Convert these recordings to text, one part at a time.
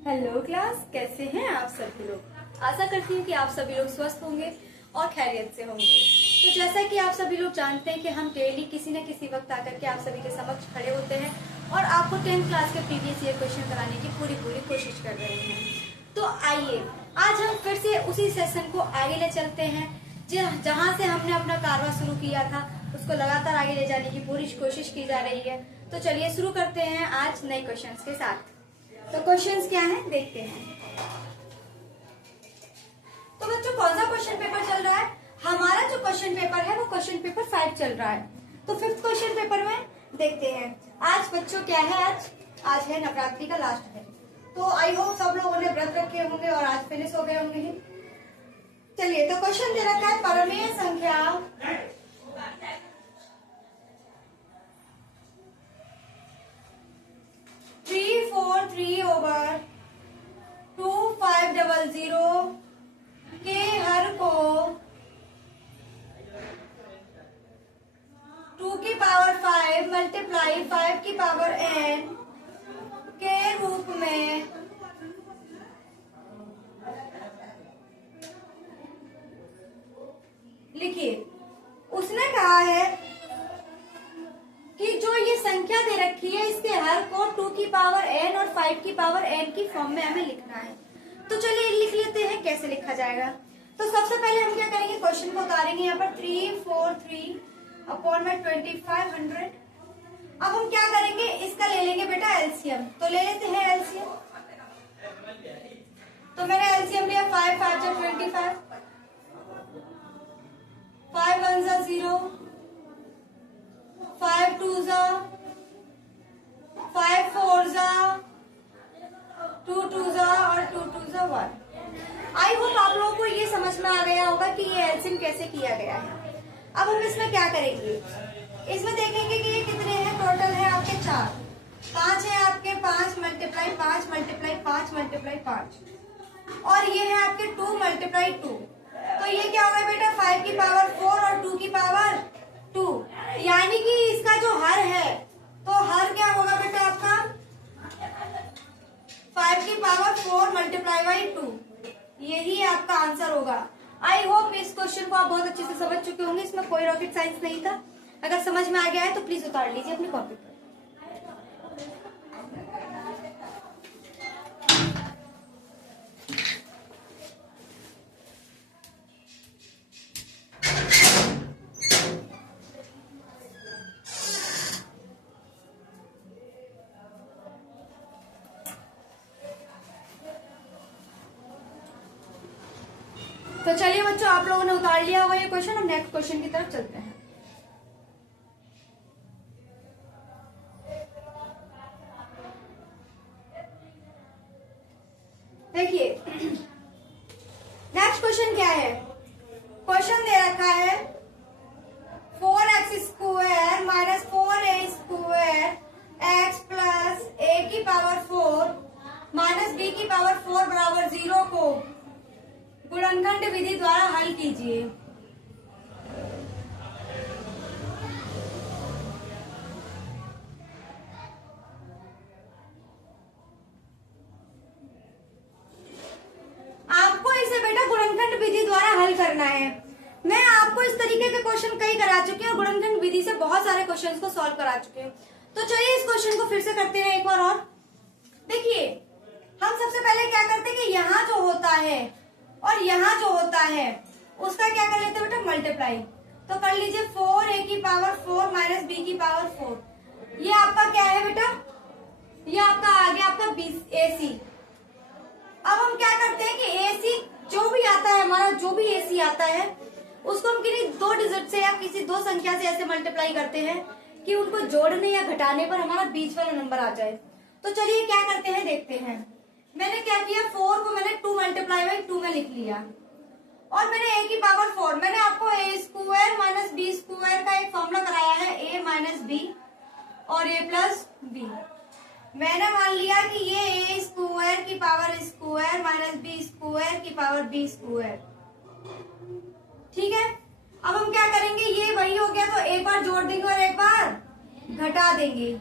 Hello class, कैसे हैं आप सभी लोग। आशा करती हूँ कि आप सभी लोग स्वस्थ होंगे और खैरियत से होंगे। तो जैसा कि आप सभी लोग जानते हैं कि हम डेली किसी न किसी वक्त आकर के आप सभी के समक्ष खड़े होते हैं और आपको 10th क्लास के प्रीवियस ईयर क्वेश्चन कराने की पूरी कोशिश कर रहे हैं। तो आइए आज हम फिर से उसी सेशन को आगे ले चलते हैं जहाँ से हमने अपना कारवा शुरू किया था, उसको लगातार आगे ले जाने की पूरी कोशिश की जा रही है। तो चलिए शुरू करते हैं आज नए क्वेश्चंस के साथ। तो क्वेश्चंस क्या हैं देखते हैं। तो बच्चों कौन सा क्वेश्चन पेपर चल रहा है? हमारा जो क्वेश्चन पेपर है वो क्वेश्चन पेपर 5 चल रहा है। तो 5th क्वेश्चन पेपर में देखते हैं आज बच्चों क्या है। आज है नवरात्रि का लास्ट है। तो आई होप सब लोगों ने व्रत रखे होंगे और आज फिनिश हो गए होंगे। चलिए तो क्वेश्चन दे रखा है परमेय संख्या 343/2500 के हर को 2 की पावर 5 मल्टीप्लाई 5 की पावर n के रूप में लिखिए। उसने कहा है कि जो ये संख्या दे रखी है इसके हर को 2 की पावर n और 5 की पावर n की फॉर्म में हमें लिखना है। तो चलिए लिख लेते हैं कैसे लिखा जाएगा। तो सबसे पहले हम क्या करेंगे, क्वेश्चन को उतारेंगे यहाँ पर 343/2500। अब हम क्या करेंगे, इसका ले लेंगे बेटा एलसीएम। तो ले लेते हैं एलसीएम। तो मैंने एलसीएम लिया 5 5 जा 25, 5 1 जा 0, 5 2 जा 5 4 जा 2 2 जा और 2 2 जा 1। आई होप आप लोगों को ये समझ में आ गया होगा कि ये एलसीएम कैसे किया गया है। अब हम इसमें क्या करेंगे, इसमें देखेंगे कि ये कितने हैं। टोटल है आपके 4, 5 है आपके 5 मल्टीप्लाई 5 मल्टीप्लाई 5 मल्टीप्लाई 5 और ये है आपके 2 मल्टीप्लाई 2। तो ये क्या होगा बेटा 5 की पावर 4 और 2 की पावर 2, यानी कि इसका जो हर है तो हर क्या होगा बेटा आपका 5 की पावर 4 मल्टीप्लाई बाई 2। यही आपका आंसर होगा। आई होप इस क्वेश्चन को आप बहुत अच्छे से समझ चुके होंगे। इसमें कोई रॉकेट साइंस नहीं था। अगर समझ में आ गया है तो प्लीज उतार लीजिए अपनी कॉपी पर। तो चलिए बच्चों, आप लोगों ने उतार लिया होगा ये क्वेश्चन। हम नेक्स्ट क्वेश्चन की तरफ चलते हैं। देखिए नेक्स्ट क्वेश्चन क्या है। क्वेश्चन दे रखा है 4x² minus 4a² x plus a की पावर 4 माइनस b की पावर 4 बराबर 0 को गुणनखंड विधि द्वारा हल कीजिए। आपको इसे बेटा गुणनखंड विधि द्वारा हल करना है। मैं आपको इस तरीके के क्वेश्चन कई करा चुकी हूँ, गुणनखंड विधि से बहुत सारे क्वेश्चंस को सॉल्व करा चुके हैं। तो चलिए इस क्वेश्चन को फिर से करते हैं एक बार और। देखिए हम सबसे पहले क्या करते हैं कि यहाँ जो होता है और यहाँ जो होता है उसका क्या कर लेते हैं बेटा मल्टीप्लाई। तो कर लीजिए 4a की पावर 4 माइनस b की पावर 4। ये आपका क्या है बेटा, ये आपका आ गया आपका ac। अब हम क्या करते हैं कि ac जो भी आता है हमारा, जो भी ac आता है उसको हम किसी 2 डिजिट से या किसी 2 संख्या से ऐसे मल्टीप्लाई करते हैं कि उनको जोड़ने या घटाने पर हमारा बीच वाला नंबर आ जाए। तो चलिए क्या करते हैं देखते हैं। मैंने क्या किया, 4 को मैंने 2 मल्टीप्लाई बाई 2 में लिख लिया और मैंने a की पावर 4, मैंने आपको a² माइनस b² का एक फॉर्मूला कराया है, a माइनस b और a प्लस b। मैंने मान लिया कि ये a² की पावर स्क्वायर माइनस b² की पावर b²। ठीक है, अब हम क्या करेंगे, ये वही हो गया तो एक बार जोड़ देंगे और एक बार घटा देंगे।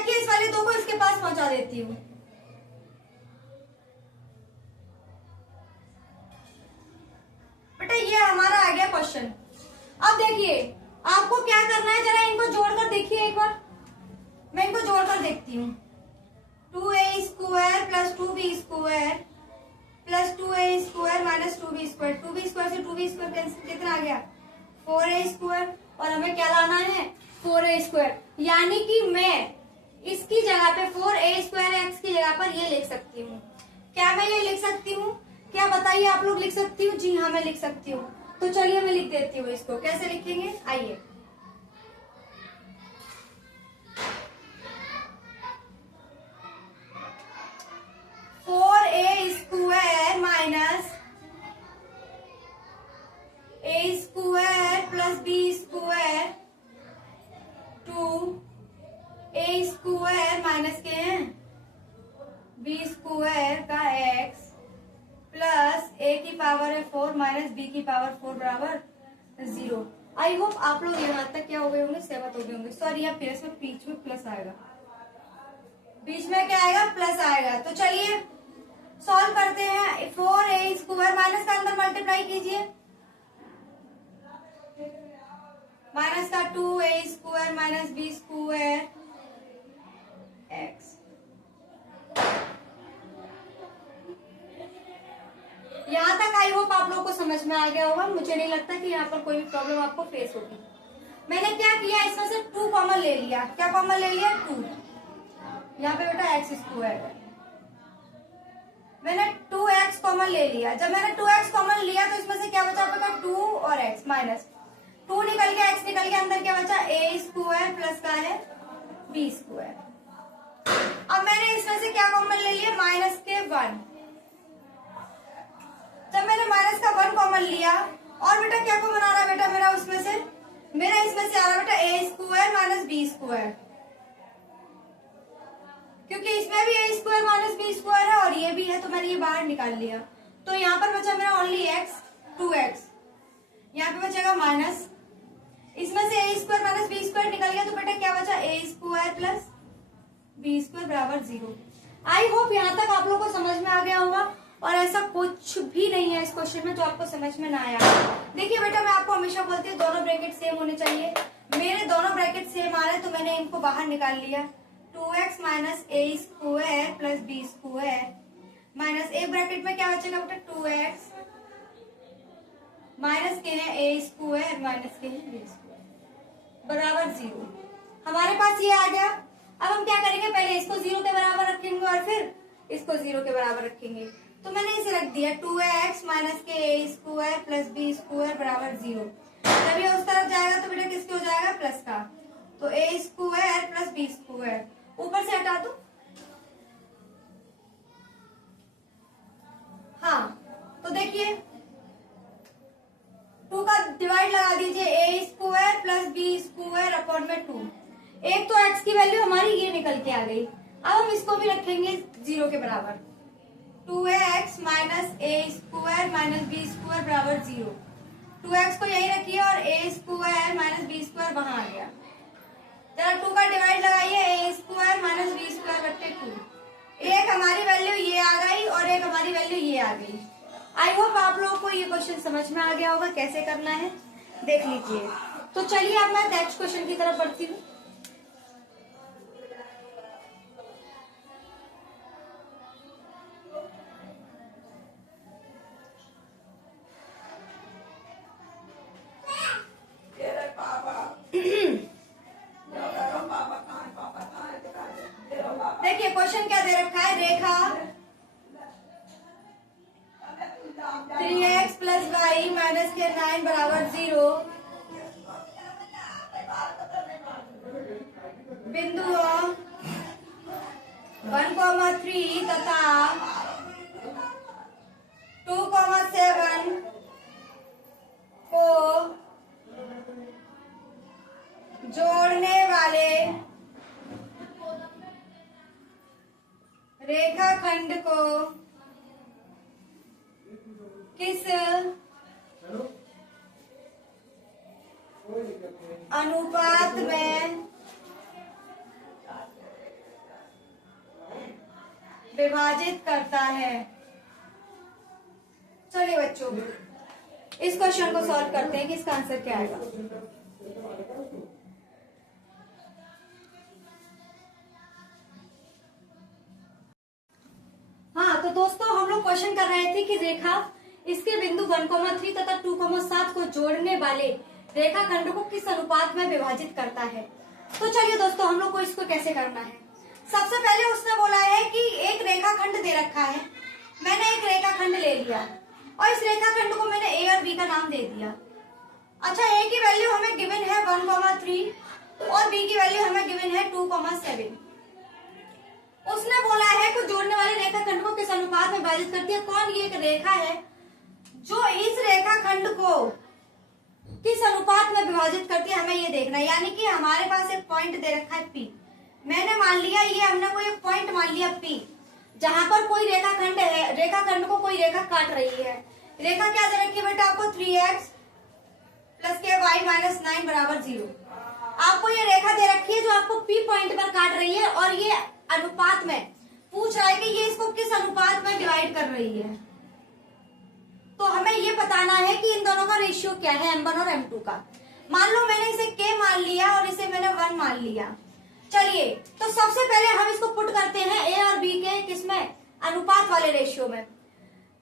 रखिए, इस वाले 2 को इसके पास पहुंचा देती हूँ। बेटा ये हमारा आ गया क्वेश्चन। अब देखिए आपको क्या करना है, जरा इनको जोड़कर देखिए एक बार। मैं इनको जोड़कर देखती हूँ। 2a square plus 2b square plus 2a square minus 2b square. 2b square से 2b स्क्वायर कैंसिल, कितना आ गया 4a स्क्वायर, और हमें क्या लाना है 4a स्क्वायर। यानी कि मैं इसकी जगह पे 4a स्क्वायर एक्स की जगह पर ये लिख सकती हूँ। क्या मैं ये लिख सकती हूँ? क्या बताइए, आप लोग लिख सकती हूँ? जी हाँ मैं लिख सकती हूँ। तो चलिए मैं लिख देती हूँ इसको। कैसे लिखेंगे, आइए। Four A square minus A square plus B square 2a square minus के हैं बी स्क्वायर का x प्लस a की पावर है 4 माइनस b की पावर 4 बराबर 0। आई होप आप लोग यहाँ तक क्या हो गए होंगे, सहमत हो गए होंगे। सॉरी यहाँ प्लस में बीच में प्लस आएगा, बीच में क्या आएगा प्लस आएगा। तो चलिए सॉल्व करते हैं। 4a स्क्वायर माइनस का अंदर मल्टीप्लाई कीजिए, माइनस का 2a square minus b square x। यहाँ तक आई होप आप लोग को समझ में आ गया होगा। मुझे नहीं लगता कि यहाँ पर कोई भी प्रॉब्लम आपको फेस होगी। मैंने क्या किया, इसमें से 2 कॉमन ले लिया। क्या कॉमन ले लिया 2। यहाँ पे बेटा x स्क्वायर है, मैंने 2x कॉमन ले लिया। जब मैंने 2x कॉमन लिया तो इसमें से क्या बचा आपका 2 और x माइनस 2 निकल गया, x निकल गया, अंदर क्या बचा a स्क्वायर प्लस का है b स्क्वायर। अब मैंने इसमें से क्या कॉमन ले लिया माइनस के 1। जब मैंने माइनस का 1 कॉमन लिया, और बेटा क्या कॉमन आ रहा है बेटा मेरा उसमें से, मेरा इसमें से आ रहा है बेटा a square minus b square, क्योंकि इसमें भी a square minus b square है और ये भी है, तो मैंने ये बाहर निकाल लिया। तो यहाँ पर बचा मेरा ओनली x 2x, यहाँ पे बचेगा माइनस, इसमें से a square minus b square निकल गया, तो बेटा क्या बचा a square plus b square बराबर 0। आई होप यहाँ तक आप लोगों को समझ में आ गया होगा, और ऐसा कुछ भी नहीं है इस क्वेश्चन में जो आपको समझ में ना आया। देखिए बेटा मैं आपको हमेशा बोलती हूँ दोनों ब्रैकेट सेम होने चाहिए। मेरे दोनों ब्रैकेट सेम आ रहे हैं तो मैंने इनको बाहर निकाल लिया। 2x minus a square plus b square minus एक ब्रैकेट में क्या बचेगा बेटा 2x माइनस के है a स्क्वायर माइनस के है b स्क्वायर बराबर 0। हमारे पास ये आ गया। अब हम क्या करेंगे, पहले इसको 0 के बराबर रखेंगे और फिर इसको 0 के बराबर रखेंगे। तो मैंने इसे रख दिया 2x माइनस के a square plus b square बराबर 0। जब ये उस तरफ जाएगा तो बेटा किसके हो जाएगा प्लस का, तो a square plus b square ऊपर से हटा दो। हाँ तो देखिए 2 का डिवाइड लगा दीजिए, a square plus b square upon में 2। एक तो x की वैल्यू हमारी ये निकल के आ गई। अब हम इसको भी रखेंगे 0 के बराबर। 2x minus a square minus b square बराबर 0। 2x को यही रखिए और a square minus b square वहां आ गया। जरा 2 का डिवाइड लगाइए, a square minus b square बट्टे 2। एक हमारी वैल्यू ये आ गई और एक हमारी वैल्यू ये आ गई। आई होप आप लोगों को ये क्वेश्चन समझ में आ गया होगा कैसे करना है, देख लीजिए। तो चलिए अब मैं नेक्स्ट क्वेश्चन की तरफ बढ़ती हूँ। देखिए क्वेश्चन क्या दे रखा है, रेखा 3x प्लस वाई माइनस के 9 बराबर 0 बिंदुओं 1,3 तथा 2,7 को जोड़ने वाले रेखाखंड को किस अनुपात में विभाजित करता है। चलिए बच्चों, इस क्वेश्चन को सॉल्व करते हैं कि इसका आंसर क्या आएगा। हाँ, तो दोस्तों हम लोग क्वेश्चन कर रहे थे कि रेखा इसके बिंदु 1,3 तथा 2,7 को जोड़ने वाले रेखाखंड को किस अनुपात में विभाजित करता है। तो चलिए दोस्तों, हम लोग को इसको कैसे करना है। सबसे पहले उसने बोला है कि एक रेखाखंड दे रखा है, मैंने एक रेखाखंड ले लिया और इस रेखाखंड को मैंने ए और बी का नाम दे दिया। अच्छा, ए की वैल्यू हमें गिवन है 1,3 और बी की वैल्यू हमें गिवन है 2,7। उसने बोला है कि जोड़ने वाले रेखाखंड को किस अनुपात में विभाजित करती है। कौन ये एक रेखा है जो इस रेखाखंड को किस अनुपात में विभाजित करती है, हमें ये देखना है। यानी कि हमारे पास एक पॉइंट दे रखा है P, मैंने मान लिया ये, हमने कोई एक पॉइंट मान लिया P, जहां पर कोई रेखाखंड है, रेखाखंड को कोई रेखा काट रही है। रेखा क्या दे रखी है बेटा आपको, 3x + k y - 9 = 0। आपको ये रेखा दे रखी है जो आपको P पॉइंट पर काट रही है और ये अनुपात में पूछ रहा है कि ये इसको किस अनुपात में डिवाइड कर रही है। तो हमें ये बताना है कि इन दोनों का रेशियो क्या है, M1 और M2 का। मान लो मैंने इसे K मान लिया और इसे मैंने 1 मान लिया। चलिए, तो सबसे पहले हम इसको पुट करते हैं A और B के किसमें, अनुपात वाले रेशियो में।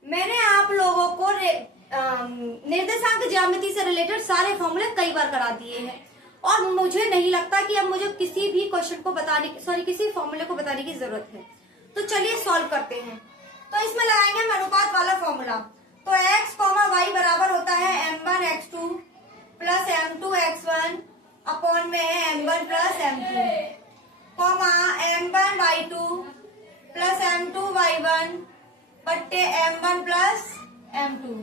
मैंने आप लोगों को निर्देशांक ज्यामिति से रिलेटेड सारे फॉर्मूले कई बार करा दिए हैं और मुझे नहीं लगता कि अब मुझे किसी भी क्वेश्चन को बताने किसी फॉर्मूले को बताने की जरूरत है। तो चलिए सॉल्व करते हैं। तो इसमें लगाएंगे हम अनुपात वाला फॉर्मूला। तो x, y बराबर होता है m1x2 + m2x1 अपॉन में m1 + m2, m1y2 + m2y1 बट्टे m1 + m2।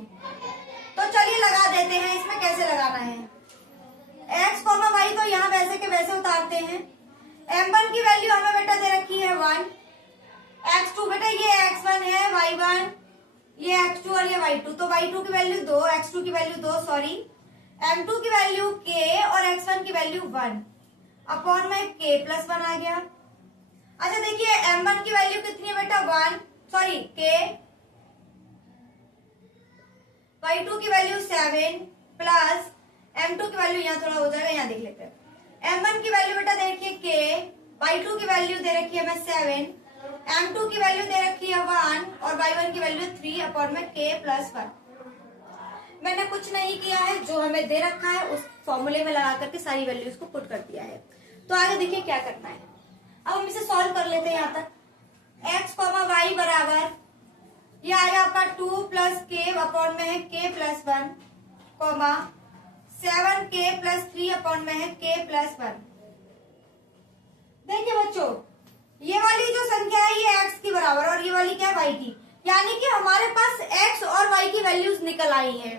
तो चलिए लगा देते हैं। इसमें कैसे लगाना है, x, y तो यहाँ वैसे के वैसे उतारते हैं। m1 की वैल्यू हमें बेटा दे रखी है 1, x2 बेटा ये x1 है, y1 ये x2 और ये y2, तो y2 की वैल्यू 2, x2 की वैल्यू 2 सॉरी, m2 की वैल्यू k और x1 की वैल्यू 1 अपॉन में k + 1 आ गया। अच्छा देखिए, m1 की वैल्यू कितनी है बेटा 1 सॉरी k, y2 की वैल्यू 7 प्लस m2 की वैल्यू यहाँ थोड़ा हो जाएगा, यहाँ देख लेते हैं। m1 की वैल्यू बेटा दे रखी है k, y2 की वैल्यू दे रखी है हमें 7, m2 की वैल्यू दे रखी है 1 और y1 की वैल्यू 3 अपॉन में k + 1। मैंने कुछ नहीं किया है, जो हमें दे रखा है उस फॉर्मूले में लगा करके सारी वैल्यूज को पुट कर दिया है। तो आगे देखिए क्या करना है। अब हम इसे सॉल्व कर लेते हैं। यहाँ तक x, y बराबर ये आएगा आपका 2 + k अपॉन में है k + 1, 7k + 3 अपॉन में है k + 1। देखिए बच्चों, ये वाली जो संख्या है ये x की बराबर और ये वाली क्या है y की, यानी कि हमारे पास x और y की वैल्यूज निकल आई हैं।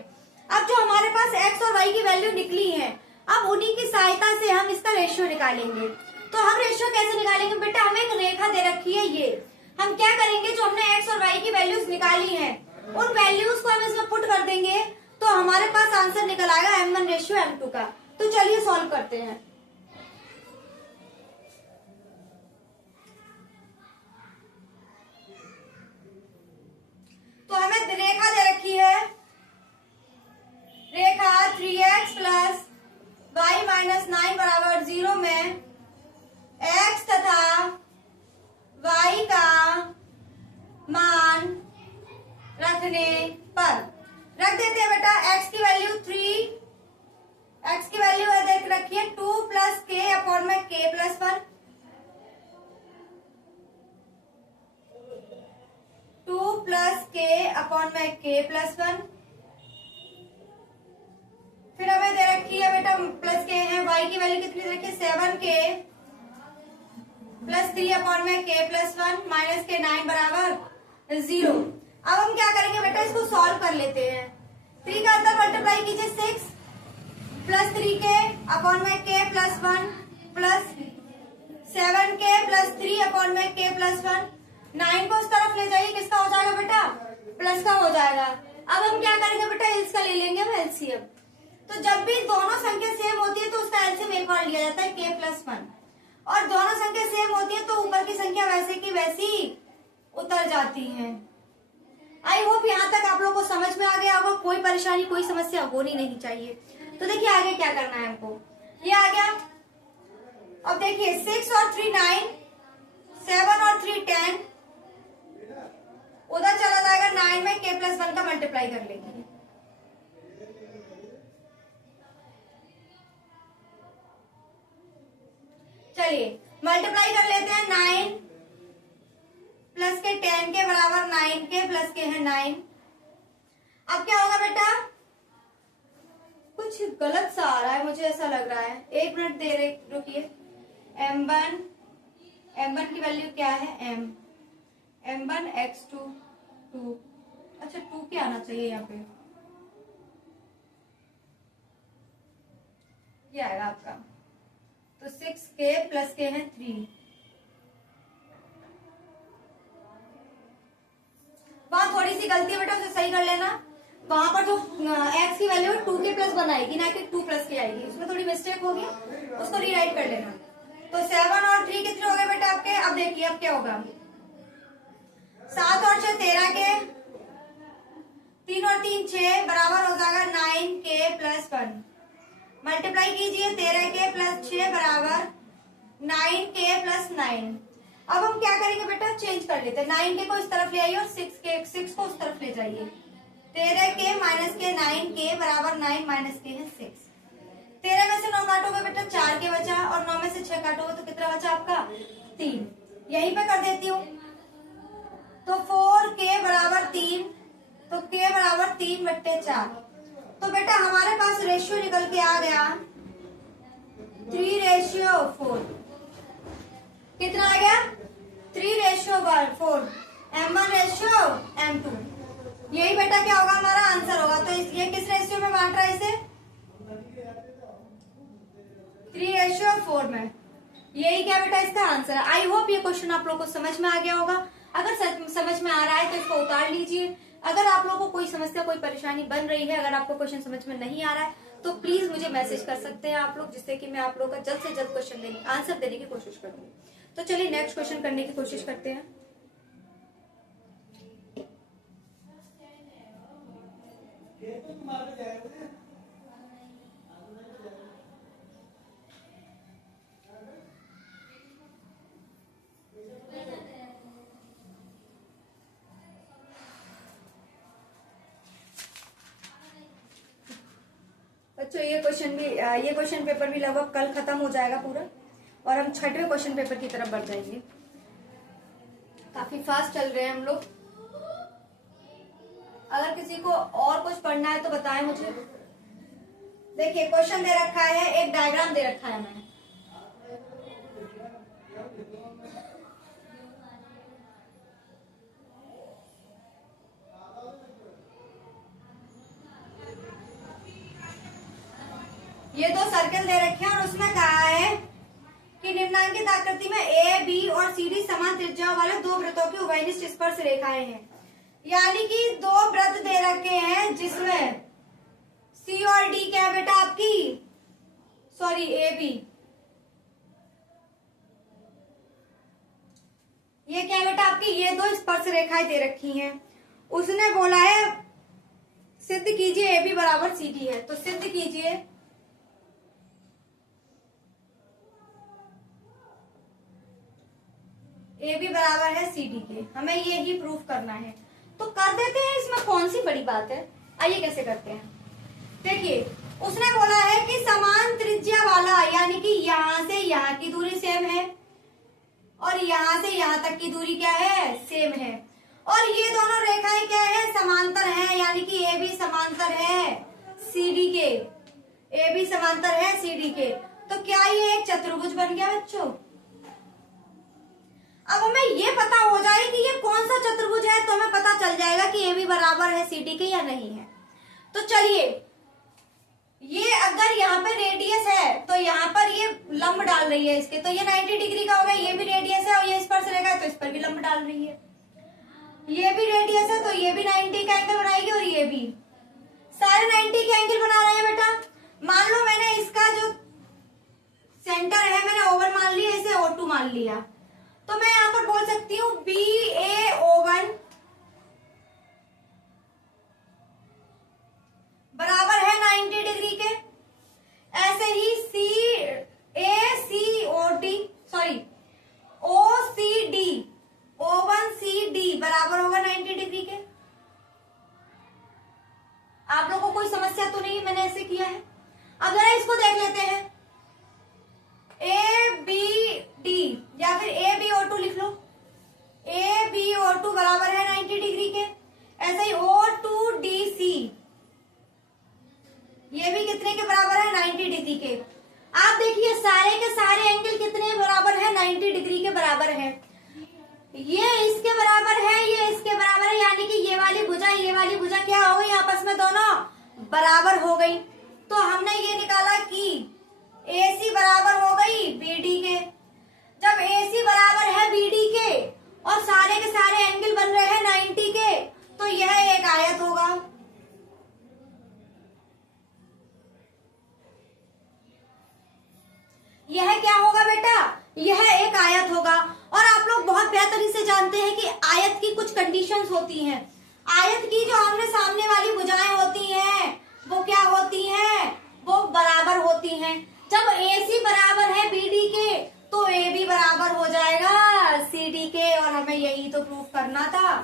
अब जो हमारे पास x और y की वैल्यू निकली है, अब उन्हीं की सहायता से हम इसका रेशियो निकालेंगे। तो हम रेशियो कैसे निकालेंगे बेटा, हमें एक रेखा दे रखी है, ये हम क्या करेंगे, जो हमने x और y की वैल्यूज निकाली हैं उन वैल्यूज को हम इसमें पुट कर देंगे, तो हमारे पास आंसर निकल आएगा m1:m2 का। तो चलिए सॉल्व करते हैं। तो हमें रेखा दे रखी है, रेखा 3x + y - 9 = 0 में x तथा y का मान रखने पर रख देते हैं बेटा। x की वैल्यू 3, x की वैल्यू देख रखी है 2 + k अपॉन में k + 1, 2 + k अपॉन में k + 1। फिर हमें दे रखी है बेटा प्लस के है, y की वैल्यू कितनी दे रखी है 7k + 3 अपॉन में k + 1 - k 9 = 0। अब हम क्या करेंगे बेटा, इसको सॉल्व कर लेते हैं। 3 का अंदर मल्टीप्लाई कीजिए 6 + 3k अपॉन में k + 1 प्लस 7k + 3 अपॉन में k + 1। 9 को उस तरफ ले जाइए, किसका हो जाएगा बेटा, प्लस का हो जाएगा। अब हम क्या करेंगे बेटा, इसका ले लेंगे हम एलसीएम। तो जब भी दोनों संख्या सेम होती है तो उसका एलसीएम एक बार लिया जाता है k + 1, और दोनों संख्या सेम होती है तो ऊपर की संख्या वैसे की वैसी उतर जाती हैं। आई होप यहाँ तक आप लोगों को समझ में आ गया होगा, कोई परेशानी कोई समस्या होनी नहीं चाहिए। तो देखिए आगे क्या करना है हमको, ये आ गया। अब देखिए 6 और 3 9, 7 और 3 10, उधर चला जाएगा 9 में k+1 का मल्टीप्लाई कर लेंगे। चलिए मल्टीप्लाई कर लेते हैं। 9 प्लस के 10 के बराबर 9 के प्लस के है 9। अब क्या होगा बेटा, कुछ गलत सा आ रहा है, मुझे ऐसा लग रहा है। 1 मिनट दे रहे, रुकिए। m1 की वैल्यू क्या है, m1 x2 2, अच्छा 2 क्या आना चाहिए यहाँ पे, ये आएगा आपका। तो 6k प्लस के है 3, वहां थोड़ी सी गलती है बेटा, उसे सही कर लेना। वहां पर जो x की वैल्यू 2k प्लस बनाएगी ना कि 2 प्लस की आएगी, उसमें थोड़ी मिस्टेक होगी, उसको रीराइट कर लेना। तो 7 और 3 कितने हो गए बेटा आपके। अब देखिए अब क्या होगा, 7 और 6 13 के, 3 और 3 6 बराबर हो जाएगा 9k+1। मल्टीप्लाई कीजिए, 13k प्लस 6 बराबर 9k+9। अब हम क्या करेंगे बेटा, चेंज कर लेते हैं। 9k को इस तरफ ले आइए और 6 को उस तरफ ले जाइए। 13k माइनस के 9k बराबर 9 माइनस के है 6। 13 में से 9 काटोगे बेटा 4 के बचा, और 9 में से 6 काटोगे तो कितना बचा आपका 3। यहीं पे कर देती हूँ। तो 4k बराबर 3, तो k बराबर 3/4। तो बेटा हमारे पास रेशियो निकल के आ गया 3:4। कितना आ गया 3:4, m1:m2। यही बेटा क्या होगा हमारा आंसर होगा। तो ये किस रेशियो में बांट रहा है इसे, 3:4 में। यही क्या बेटा इसका आंसर है। आई होप ये क्वेश्चन आप लोगों को समझ में आ गया होगा। अगर समझ में आ रहा है तो इसको उतार लीजिए। अगर आप लोगों को कोई समस्या कोई परेशानी बन रही है, अगर आपको क्वेश्चन समझ में नहीं आ रहा है तो प्लीज मुझे मैसेज कर सकते हैं आप लोग, जिससे कि मैं आप लोगों का जल्द से जल्द क्वेश्चन आंसर देने की कोशिश करूंगी। तो चलिए नेक्स्ट क्वेश्चन करने की कोशिश करते हैं। बच्चों ये क्वेश्चन पेपर भी लगभग कल खत्म हो जाएगा पूरा, और हम 6वें क्वेश्चन पेपर की तरफ बढ़ जाएंगे। काफी फास्ट चल रहे हैं हम लोग। अगर किसी को और कुछ पढ़ना है तो बताएं मुझे। देखिए क्वेश्चन दे रखा है, एक डायग्राम दे रखा है मैंने। ये 2 सर्कल दे रखे हैं और उसमें कहा है कि निम्नांकित आकृति में ए बी और सी डी समान त्रिज्याओं वाले 2 वृत्तों की उभयनिष्ठ स्पर्श रेखाएं हैं। यानी कि 2 वृत्त दे रखे हैं जिसमें सी और डी क्या है बेटा आपकी, सॉरी ए बी, ये क्या है बेटा आपकी, ये 2 स्पर्श रेखाएं दे रखी हैं। उसने बोला है सिद्ध कीजिए ए बी बराबर सी डी है। तो सिद्ध कीजिए ए बी बराबर है सी डी के, हमें ये ही प्रूफ करना है। तो कर देते हैं, इसमें कौन सी बड़ी बात है। आइए कैसे करते हैं। देखिए उसने बोला है कि समान त्रिज्या वाला, यानी कि यहां से यहां की दूरी सेम है और यहां से यहां तक की दूरी क्या है, सेम है। और ये दोनों रेखाएं क्या है, समांतर हैं, यानी कि ए बी समांतर है सी डी के, ए बी समांतर है सी डी के। तो क्या ये एक चतुर्भुज बन गया बच्चों। अब हमें ये पता हो जाए कि ये कौन सा चतुर्भुज है तो हमें पता चल जाएगा कि ए बी बराबर है सी डी के या नहीं है। तो चलिए ये अगर यहाँ पे रेडियस है तो यहाँ पर ये लंब डाल रही है इसके, तो ये 90 डिग्री का हो गया। ये भी रेडियस है और ये स्पर्श रेखा है तो इस पर भी लंब डाल रही है। ये भी रेडियस है तो ये भी 90 का एंगल बनाएगी और ये भी, सारे 90 के एंगल बना रहे हैं बेटा। मान लो मैंने इसका जो सेंटर है मैंने O1 मान लिया, इसे O2 मान लिया, तो मैं यहाँ पर बोल सकती हूँ BaO1 बराबर है 90 डिग्री के। ऐसे ही OCD बराबर होगा 90 डिग्री के। आप लोगों को कोई समस्या तो नहीं, मैंने ऐसे किया है। अब जरा इसको देख लेते हैं, ABD या फिर ABO2 लिख लो। ABO2 बराबर है 90 डिग्री के। ऐसे ही O2DC ये भी कितने के बराबर है? 90 डिग्री के। आप देखिए सारे के सारे एंगल कितने बराबर है? 90 डिग्री के बराबर है। ये इसके बराबर है, ये इसके बराबर है, यानी कि ये वाली भुजा क्या हो गई? आपस में दोनों बराबर हो गई। तो हमने ये निकाला कि AC बराबर हो गई BD के। जब AC बराबर है BD के और सारे के सारे एंगल बन रहे हैं 90 के, तो यह एक आयत होगा। यह क्या होगा बेटा? यह एक आयत होगा। और आप लोग बहुत बेहतरीन से जानते हैं कि आयत की कुछ कंडीशंस होती हैं। आयत की जो आमने सामने वाली भुजाएं होती हैं वो क्या होती हैं? वो बराबर होती हैं। जब AC बराबर है BD के तो AB बराबर हो जाएगा CD के, और हमें यही तो प्रूफ करना था।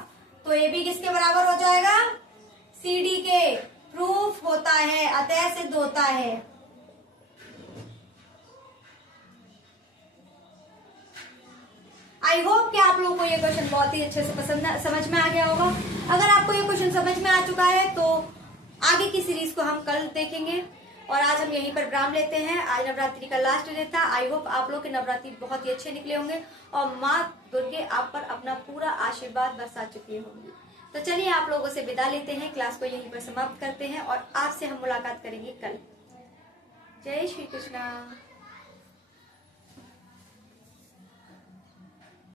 तो AB किसके बराबर हो जाएगा? CD के। प्रूफ होता है, अतः सिद्ध होता है। आई होप कि आप लोगों को ये क्वेश्चन बहुत ही अच्छे से समझ में आ गया होगा। अगर आपको ये क्वेश्चन समझ में आ चुका है तो आगे की सीरीज को हम कल देखेंगे, और आज हम यहीं पर विराम लेते हैं। आज नवरात्रि का लास्ट डे था। आई होप आप लोग के नवरात्रि बहुत ही अच्छे निकले होंगे और माँ दुर्गे आप पर अपना पूरा आशीर्वाद बरसा चुकी होंगी। तो चलिए आप लोगों से विदा लेते हैं, क्लास को यहीं पर समाप्त करते हैं और आपसे हम मुलाकात करेंगे कल। जय श्री कृष्णा।